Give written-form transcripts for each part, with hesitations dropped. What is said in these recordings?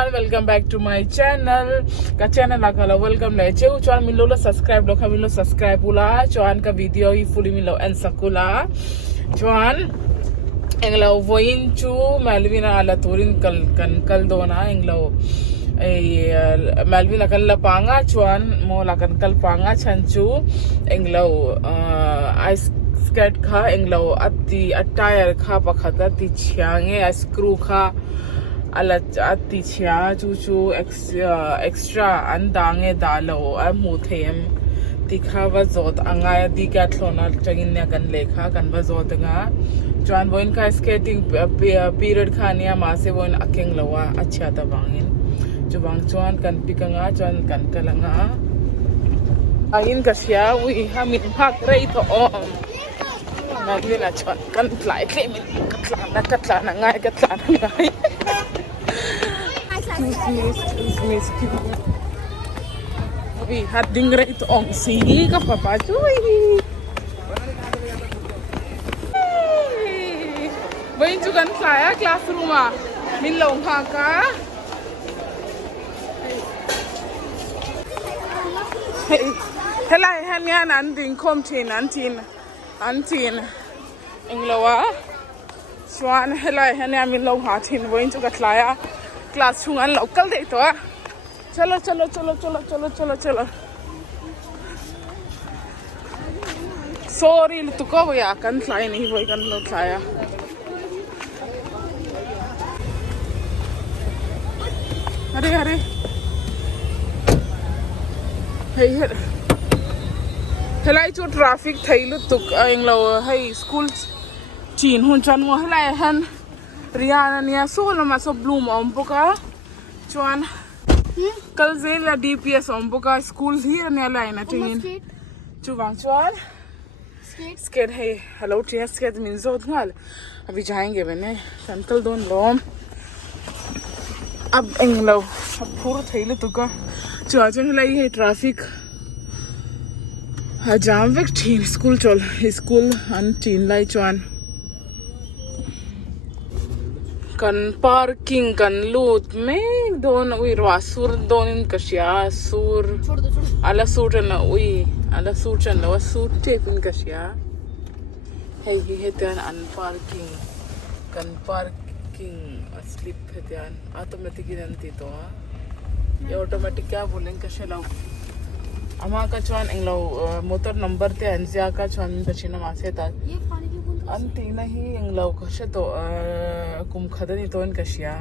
chuan welcome back to my channel ka channel akala welcome le cheu chuan min lo subscribe lo kha min lo subscribe ula chuan ka video hi fully min lo en sakula chuan englo voin chu malvina ala turin kal dona englo malvina kan la panga chuan mo la kan kal panga chan chu englo ice skirt kha englo atti attire kha pakhata ti chiange screw kha ala atti chia chu extra andange dalo a mu them tikha wa zot anga di ka thlona changin ne kan lekha kan ba zot nga chuan voin ka skating period khania ma se voin akeng lawa acha ta bangin chuwang chuan kan pikanga chuan kan kalanga angin ka sia ui ha min phak rei to Vawiin chuan kan tlai tle min ka tla na ngai ka tla na ngai excuse me we had ding rei to ong si ka papa chui Vawiin chu kan tlai a classroom a min long ha ka helai han an ding kom thin an tin englowa chuan helai han min lo ha thin Vawiin chu ka tlai a class chung an local dei to chalo sorry lu ko ya kan tlai ni voi kan lo tlai a are hey helai chu traffic thailu tuk englo hey school chin hun chan mo helai han Rihanna nia so lama so bloom omboka chuan kal zela DPS omboka school here ne line atingin chuwang chuan skate hey hello tia skate Mizo ngal अभी जाएंगे बने संतल दोन लोम अब englo अब पूरा थैले तुका chuan helai hey traffic ha jam vek thin school chol school an tin lai chuan kan parking kan lut me don ui ro sur donin kashia sur ala sur na ui ala sur chan lo sur te pin kashia hey hetan an parking kan parking slip hetan automatic idan ti to ye automatic kya bolen kashela ama ka chuan englo motor number te anzia ka chuan kachina ma se ta anti na hi englo ka she to kum khadani ton kashia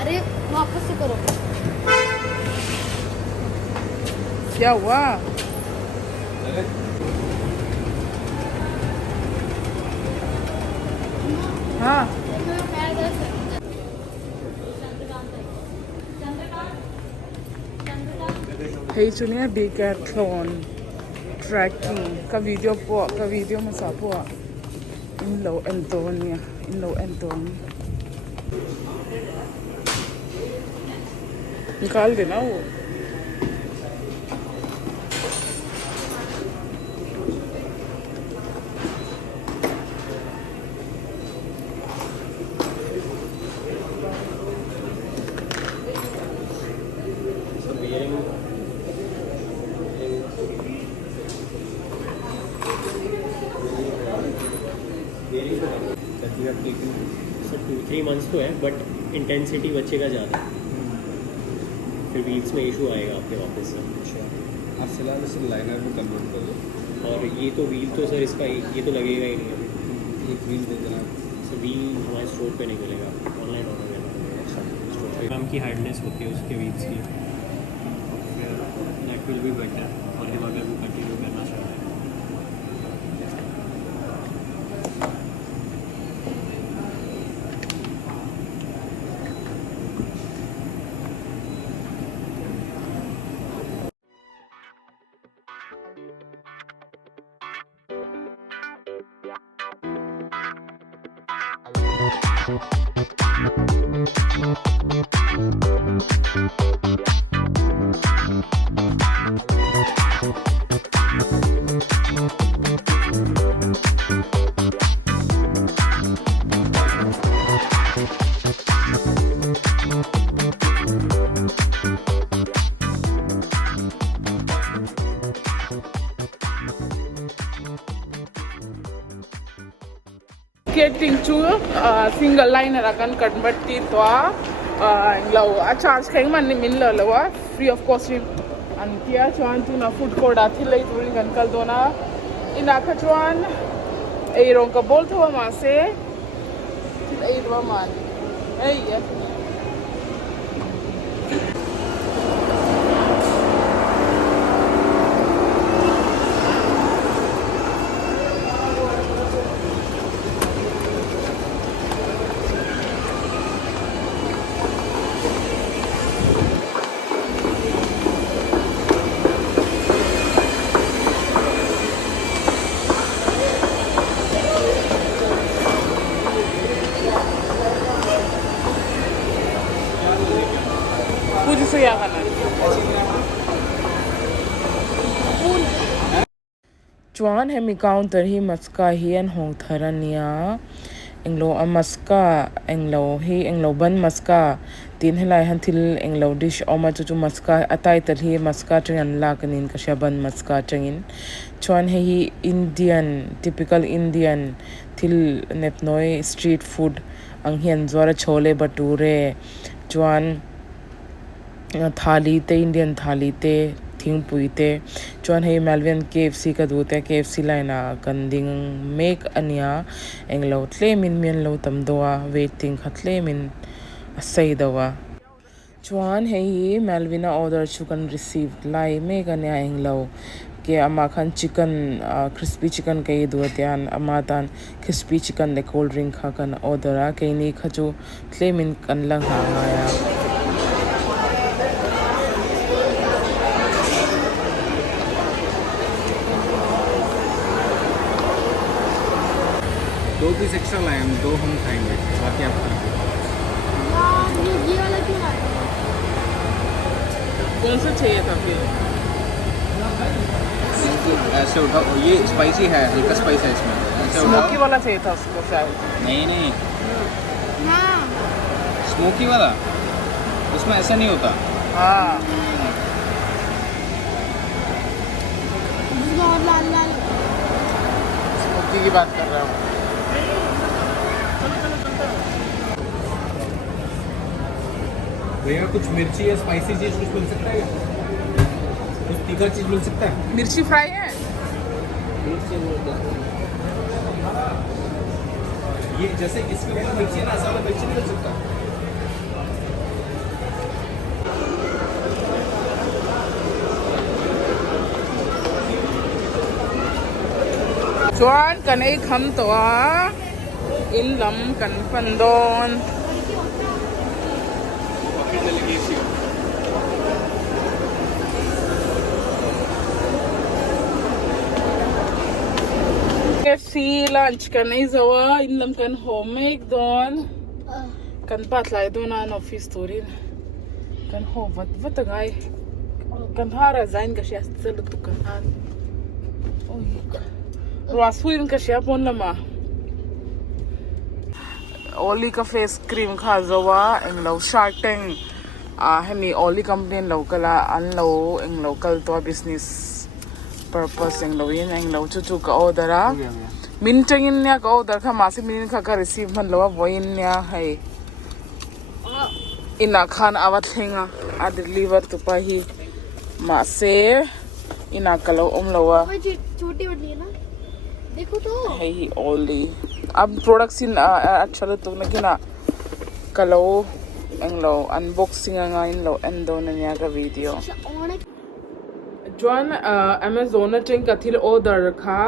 अरे वापस से करो क्या हुआ हाँ hey chunia decathlon tracking ka video masa po in low Antonia निकाल देना वो that you have taken so 2-3 months तो है बट इंटेंसिटी बच्चे का ज़्यादा है फिर व्हील्स में इशू आएगा आपके वापस से अच्छा आप फिलहाल इसे लाइनर में कन्वर्ट कर दो और ये तो व्हील तो सर इसका ये तो लगेगा ही नहीं अभी एक व्हील दे देना सर व्हील हमारे स्टोर पे नहीं मिलेगा ऑनलाइन ऑर्डर करना पड़ेगा अच्छा स्टोर पे काम की हार्डनेस होती है उसके व्हील्स की दैट विल बी बेटर और हम अगर वो कंटिन्यू करना चाहते हैं Getting to single liner akan convert ti to englo a charge kheng man ni min lo lawa free of cost an tia chuan tu na food court a thil lei turin kan kal dona ina kha chuan ei rong ka bol thawa ma se thil ei ro man ei ya Puji suya kanan. Chuan hemi counter hi maska hian hong tharania englo amaska englo hi englo ban maska tin helai han thil englo dish oma chu maska atai tar hi maska tringan lakanin ka shaban maska tringin chuan hi Indian typical Indian thil nepnoi street food ang hian zwara chole bature chuan thali te Indian thali te thing pui te chuan hei Malvian KFC ka du te KFC laina kan ding make ania englo tlemin mian lo tam dowa waiting khatlemin asai dawa chuan hei Malvina order chu kan receive lai make ania englo ke ama khan chicken crispy chicken ke du tian ama tan crispy chicken le cold drink kha kan order a ke ni kha chu tlemin kan lang ha ya दो piece extra लाए हम, दो हम खाएंगे, बाकी आप खाएंगे। यार ये वाला क्यों लाए? कौन सा चाहिए था फिर ऐसे उठाओ, ये स्पाइसी है, हल्का स्पाइस है इसमें। ऐसे स्मोकी उठाओ। वाला चाहिए था उसको शायद नहीं नहीं, हाँ स्मोकी वाला उसमें ऐसा नहीं होता। हाँ इसमें और लाल लाल स्मोकी की बात कर रहा हूँ भैया कुछ मिर्ची या स्पाइसी चीज कुछ मिल सकता है क्या? कुछ तीखा चीज मिल सकता है? मिर्ची फ्राई है ये जैसे इसके ऊपर मिर्ची है ना, ऐसा वाला मिर्ची नहीं मिल सकता? chuan kan ei kham to a in lam kan pan don KFC lunch kan ei zawa in lam kan home make don kan patlai don an office turin kan ho vat gai kan hara zain ka shas tsel tu kan an oi Rasuin ka siya pon lama Oli ka face cream kha zawa englo Shark Tank hemi Oli company local an lo eng local to business purpose englo in englo chu ka order a min tengin nya ka order kha ma se min kha ka receive man lo Vawiin nya hai ina khan awat thenga a deliver to pa hi ma se ina kalo omlowa छोटी वाली है ना देखो तो है ही ओली अब products in अच्छा तो ना कलो एंगलो अनबॉक्सिंग इन लो एंडो नया का video chuan Amazon ateng ka thil order kha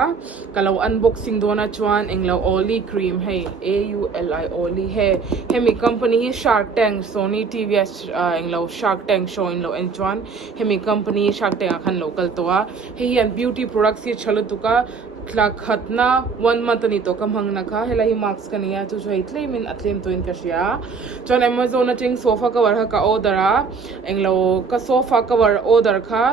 kalo unboxing dona chuan englo Oli cream hey AULI Oli he hemi company hi Shark Tank Sony TVS englo Shark Tank show in lo en chuan hemi company Shark Tank khan local to a he an beauty products hi chalo tuka kla khatna 1 month ni to kam hang na kha hela hi marks kaniya chu choi tlem in atlem to in ka sia chuan Amazon ateng sofa cover ha ka order a englo ka sofa cover order kha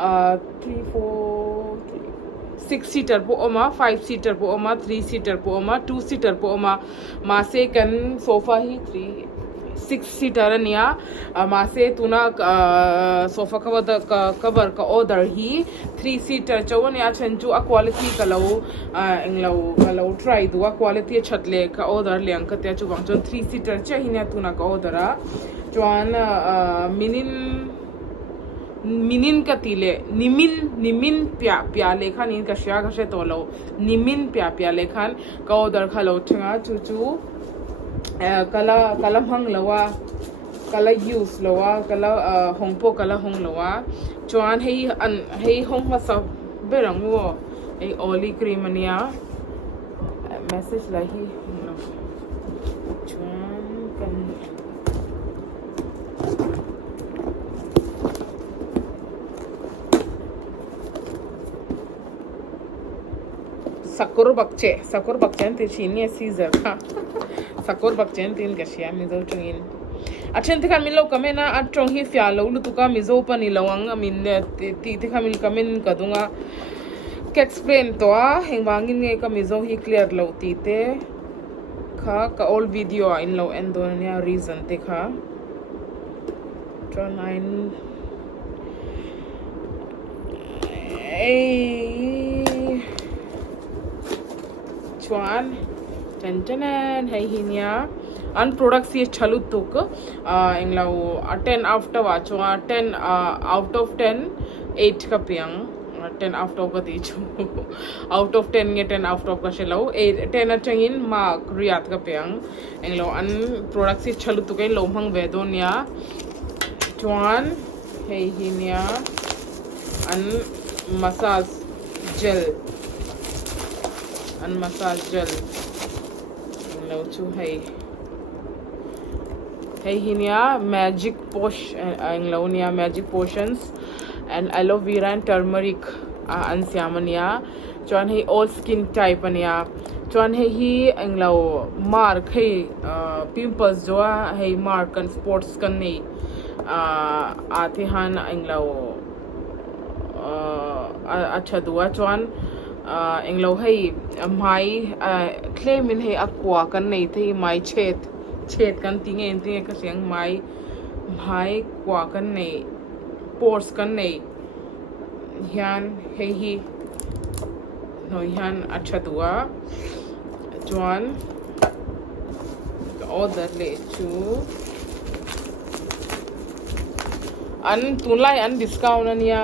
3 4 6 seater po oma 5 seater po oma 3 seater po oma 2 seater po oma ma se kan sofa hi 3 6-seater ania mase tuna sofa cover ka order hi 3-seater chawani achanchu a quality kalo englo try du a quality chatle ka order liang ka tia chu wang chon 3-seater cha hinya tuna ka order a chuan minin ka tile nimin pya lekhan in ka shya ka she tolo nimin pya lekhan ka order khalo thinga chu kala hang lawa kala use lawa kala hongpo kala hong lawa chuan hei hong ma sa berang wo ei oli cream ania message la hi chuan kan sakur bakche ti chini Caesar kha sakur bakche tin ka shia Mizo tungin achen tika min lo kamena atong hi fya lo lu tuka Mizo pani lawang amin ti khamil kamen kadunga ke explain to a hengwangin nge ka Mizo hi clear lo ti te kha ka all video in lo endonia reason te kha try chuan ten hai hinya an products ye chalu tuk englo 10 after wa chuan 10 out of 10 8 ka piang 10 out of ka ti chu out of 10 nge 10 out of ka shelo 10 atangin mark riat ka piang englo an products ye chalu tuk lo hang vedonia chuan hei hinya an massage gel lo chu hei hinya magic magic potions and aloe vera and turmeric an siamania chuan hei all skin type ania chuan hi englo mark hei pimples jo hei mark and spots kan nei ati han englo acha duwa chuan englo hei mai claim in hei aqua kan nei thei mai chet kan tinge ka siang mai kwa kan nei pores kan nei hian hei hi no hian acha duwa chuan ka order le chu an tunlai an discount ania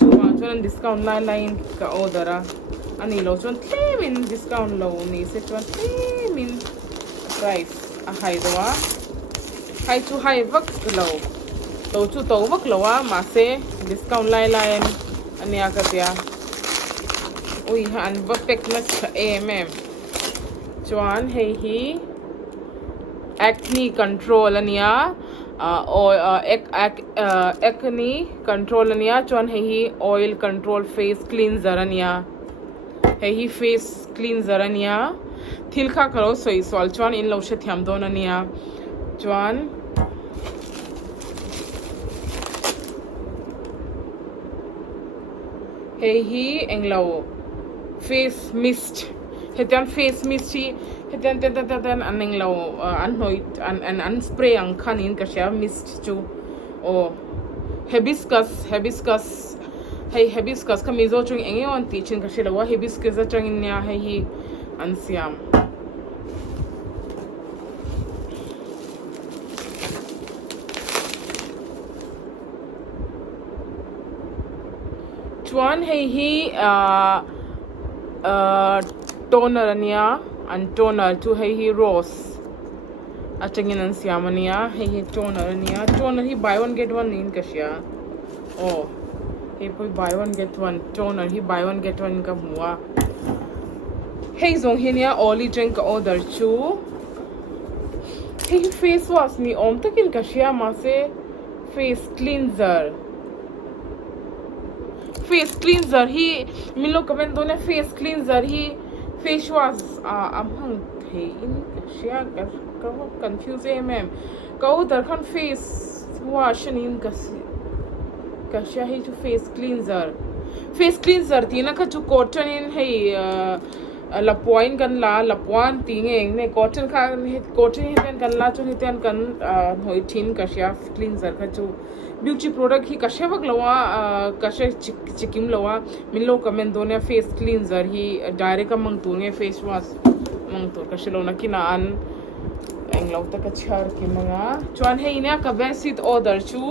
chuan discount line ka order a ani lo chuan tlemin discount lo ni se chuan tlemin price a hai dawa hai chu hai vak lo to chu to vak lo a ma se discount line ania ka tia ui han va pek na chuan hei hi acne control ania acne control ania chuan hei oil control face cleanser ania hei face cleanser ania thil kha karo soi swal chuan in lo she thiam don ania chuan hei englo face mist hetian face mist hi hetian an englo an hoit an spray ang khanin ka sha mist chu hibiscus hei hibiscus ka Mizo chung enge on ti chin ka shila hibiscus a changin nya hei hi an siam chuan hei hi toner ania an toner chu hei hi rose achangin an siam ania hei hi toner ania toner hi buy one get one in ka shia hei poi buy one get one toner hi buy one get one ka hua hei zong hinia oli drink ka order chu hei face wash ni om takin ka shia ma se face cleanser hi milo comment done face cleanser hi face wash amhang thei in ka shia ka confuse ka order khan face wash in ka shia hi to face cleanser tina ka chu cotton in hei la point kan la puan ting eng ne cotton hiten kan la chu hiten kan hoi thin ka sha cleanser kha chu beauty product hi ka shewak lawa ka she chikim lawa min lo comment do ne face cleanser hi direct amang tu nge face wash mang tur ka shelo na kina an eng lo ta ka char ki manga chuan hei ne ka besit order chu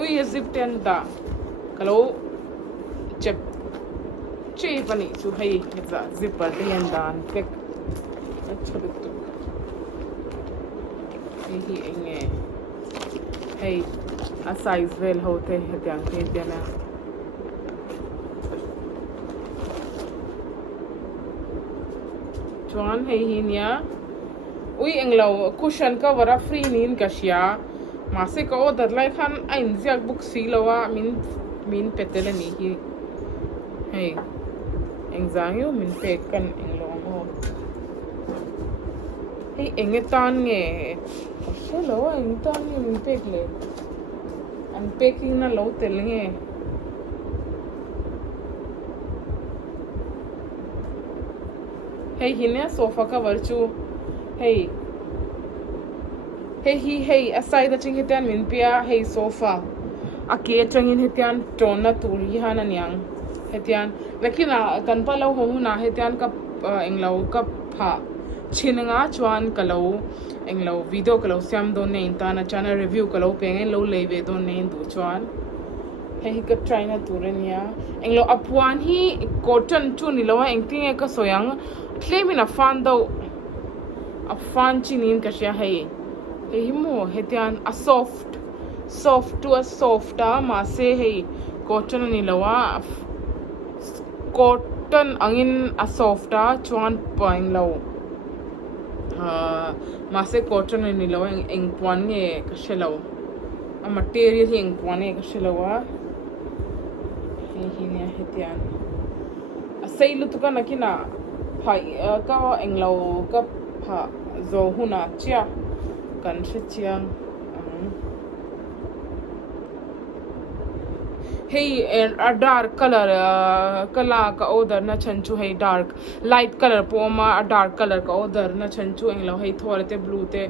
ui zip ten da kalo chep che pani chu hei heza zipper de yan dan pek achhadu tu hi enge hei a size vel hote hetyang te tena chuan hei hi nia ui englo cushion cover a free nin ka sia ma se ko order lai khan ain ziak book si lawa min petele ni hi hei engzang yu min pe kan englo mo hei engetan nge hello engetan nge min pe le an packing na lo tel nge hei hine sofa cover chu hei hei asai da ching hetian min pia hei sofa ake changin hetian ton na turi hana nyang hetian lekina kan pa lo ho na hetian ka englo ka pha chinanga chuan kalo englo video kalo siam do ne ta na channel review kalo peng lo leve do ne du chuan hei ka try na turenia englo apwan hi cotton chu ni lawa engting e ka soyang tlemina fan do a fan chinin ka sha hei mo hetian a soft to a softa ma se hei cotton ni lawa cotton angin a softa chuan paing lo ma se cotton ni lawa eng pwan nge ka shelo a material hi eng pwan nge ka shelowa hi ne hetian a seilu tu kana kina phai ka englo ka pha zo huna chia kan she chiang hey a dark color kala ka order na chanchu hey dark light color poma a dark color ka order na chanchu englo hey thore te blue te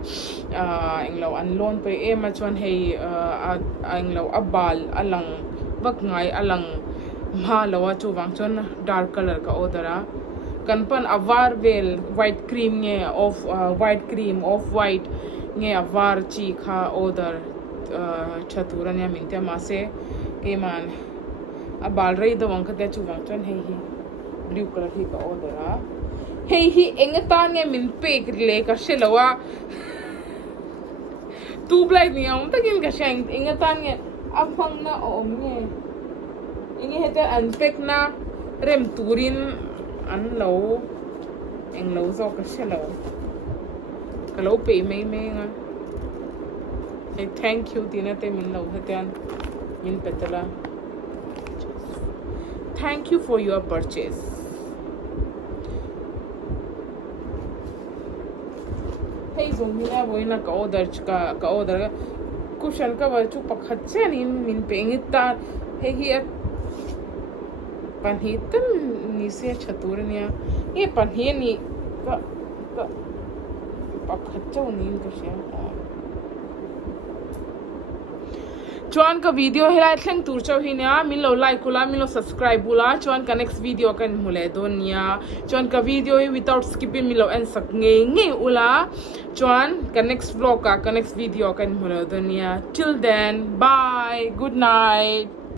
englo an lon pe e ma chon hey englo abal alang bak ngai alang ma lawa chu wang chon dark color ka order a kan pan avar vel white cream nge of white cream of white nge avar chi kha order chatura nya minte ma se ke man a bal rei do wang ka te chu wang chon hei hi blue color hi ka order a hei hi engata nge min pe le ka shelowa tu blai ni am takin ka shang engata nge afang na om nge inge heta unpack na rem turin an lo englo zo ka shelo ka lo pe mai nga hey thank you tinate min lo hetan min petala thank you for your purchase hey zongina boina ka order cushion ka wa chu pakhat chen in min pengita hey hi panhitan ni se chaturnia e panheni ka pakhat chau ni ka sia chuan ka video helai thleng tur chau hi nia min lo like kula min lo subscribe bula chuan ka next video kan hule don nia chuan ka video hi without skipping min lo en sak nge ula chuan ka next vlog ka next video kan hule don nia till then bye good night